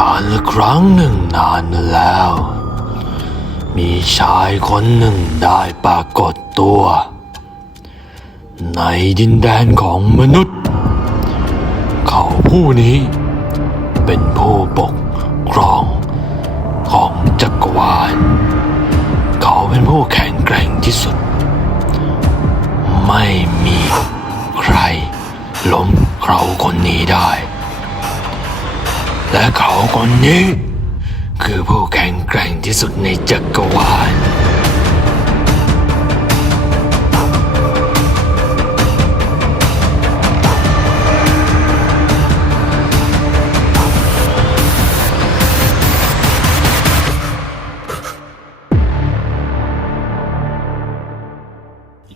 การละครั้งหนึ่งนานแล้ว มีชายคนหนึ่งได้ปรากฏตัว ในดินแดนของมนุษย์ เขาผู้นี้ เป็นผู้ปกครองของจักรวาล เขาเป็นผู้แข็งแกร่งที่สุด ไม่มีใครล้มเขาคนนี้ได้ และเขาคนนี้ คือผู้แข็งแกร่งที่สุดในจักรวาล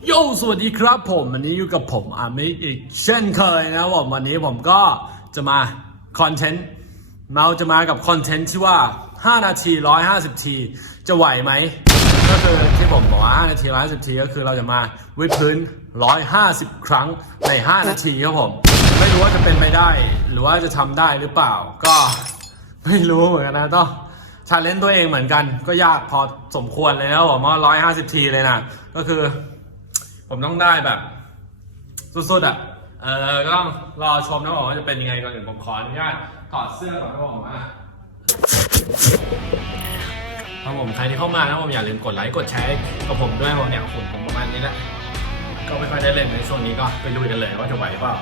โยสวัสดีครับผมวันนี้อยู่กับผมอามิอีกเช่นเคยนะผมวันนี้ผมก็จะมาคอนเทนต์ เราจะมากับคอนเทนต์ที่ว่า 5 นาที 150 ที จะไหวไหม ก็คือที่ผมบอกว่า 5 นาที 150 ที ก็คือเราจะมาวิดพื้น 150 ครั้งใน 5 นาทีครับผม ไม่รู้ว่าจะเป็นไปได้ หรือว่าจะทำได้หรือเปล่า ก็ไม่รู้เหมือนกันนะต้องชาเลนจ์ตัวเองเหมือนกัน ก็ยากพอสมควรเลยนะผมว่า150 ทีเลยนะ ก็คือ ผมต้องได้แบบ สุดๆอะ เออก็ต้องรอชมนะผมว่าจะเป็นยังไงก่อนอื่นผมขออนุญาตถอดเสื้อก่อนนะผมว่าครับผมใครที่เข้ามานะผมอย่าลืมกดไลค์กดแชร์กับผมด้วยผมเนี่ยหุ่นผมประมาณนี้แหละก็ไม่ค่อยได้เล่นในช่วงนี้ก็ไปลุยกันเลยว่าจะไหวเปล่า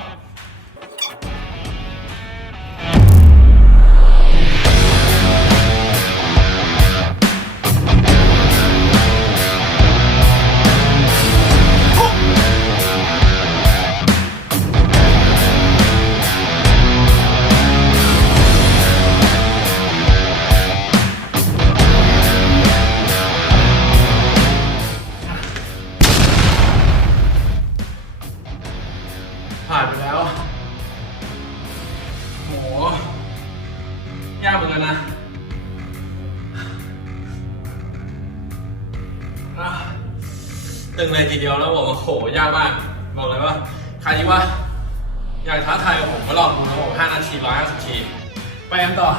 ตึงเลยทีเดียวแล้วบอกว่าโหยากมาก บอกเลยว่าใครที่ว่า อยากท้าทายกับผมก็ลองดูนะผม5นาที150ทีไปกันต่อ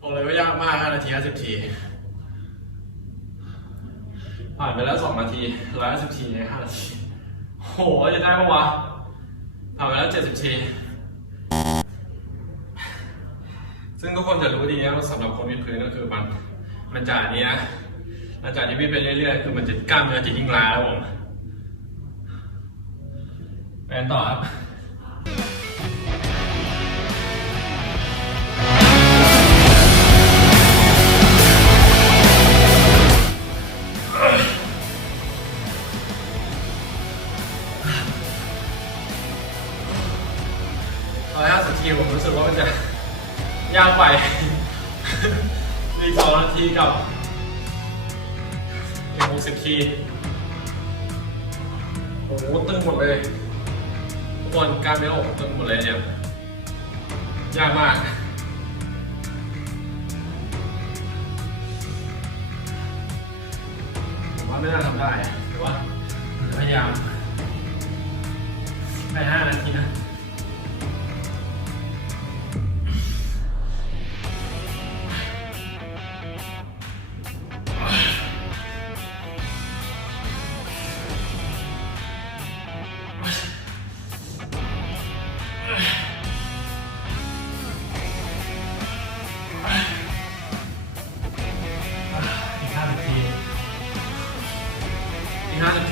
บอกเลยว่ายากมาก5นาที50ที ผ่านไปแล้ว2นาที150ทีใน5นาทีโหจะได้ปะวะผ่านไปแล้ว70ทีซึ่งทุกคนจะรู้ดีนะว่าสำหรับคนวิดพื้นก็คือมันมันจะอันนี้นะหลังจากที่วิ่งไปเรื่อยๆ คือมันจะกล้ามเนื้อจะยิ่งล้าครับผมไปกันต่อครับ ร้อยห้าสิบทีผมรู้สึกว่ามันจะยากไปอีกสองนาทีกับอีกหกสิบทีโอ้โหตึงหมดเลยทุกคนกล้ารไม่ออกตึงหมดเลยเนี่ยยากมากผมว่าไม่น่าทำได้แต่ว่าพยายาม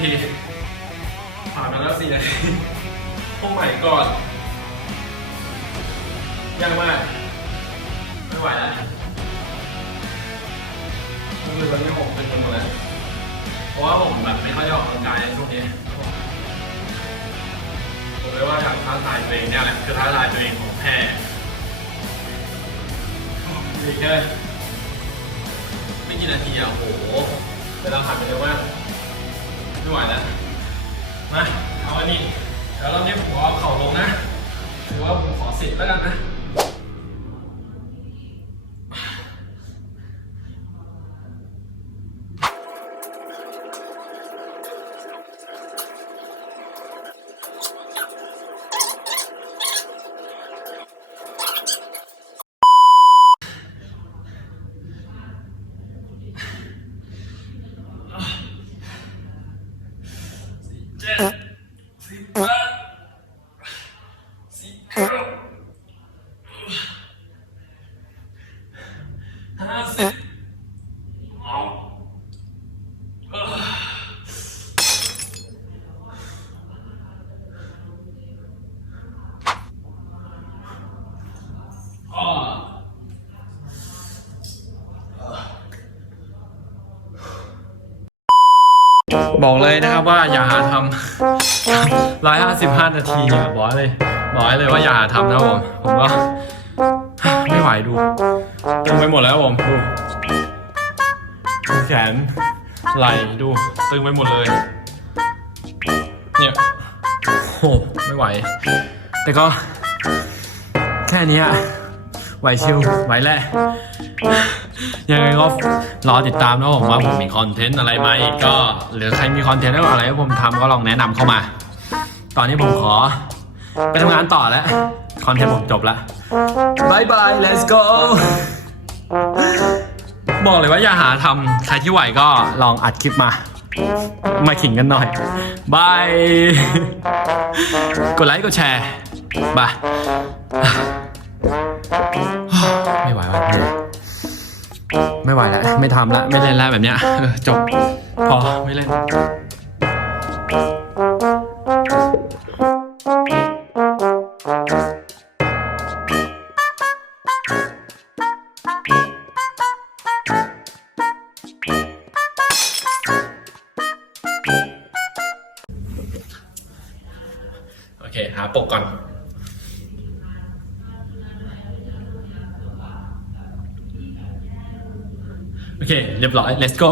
ทีผ่านมาแล้วสี่นาทีโอ้ใหม่ก่อนยากมากไม่ไหวแล้วก็คือตอนนี้ผมเป็นคนหมดแล้วเพราะว่าผมแบบไม่ค่อยได้ออกกำลังกายในช่วงนี้ผมเลยว่าอยากท้าทายตัวเองเนี่ยแหละคือท้าทายตัวเองของแพ้อีแค่ไม่กี่นาทีอะโอ้โหเวลาผ่านไปเร็วมาก ไม่ไหวแล้วมาเอาอันนี้เดี๋ยวเราเนี่ยผมเอาเข่าลงนะถือว่าผมขอสิบแล้วกันนะ ห้าสิบบอกเลยนะครับว่าอย่าหาทำร้อยห้าสิบห้านาทีอะบอกเลย บอกเลยว่าอย่าหาทำนะผม ผมก็ไม่ไหวดู ตึงไปหมดแล้วผมดูแขนไหล่ดู ตึงไปหมดเลย เนี่ยโอ้ไม่ไหว แต่ก็ แค่นี้ไหวชิวไหวแหละยังไงก็รอติดตามนะผมว่าผมมีคอนเทนต์อะไรมาอีกก็ หรือใครมีคอนเทนต์อะไรให้ผมทำก็ลองแนะนำเข้ามา ตอนนี้ผมขอ ไปทำงานต่อแล้ว คอนเทนต์ผมจบแล้วบายบาย let's go บอกเลยว่าอย่าหาทำใครที่ไหวก็ลองอัดคลิปมา มาขิงกันหน่อยบายกดไลค์กดแชร์บายไม่ไหวว่ะไม่ไหวแล้ว ไม่ทำแล้ว ไม่เล่นแล้วแบบเนี้ยจบ พอ ไม่เล่น เค หาปกก่อน โอเค เรียบร้อย let's go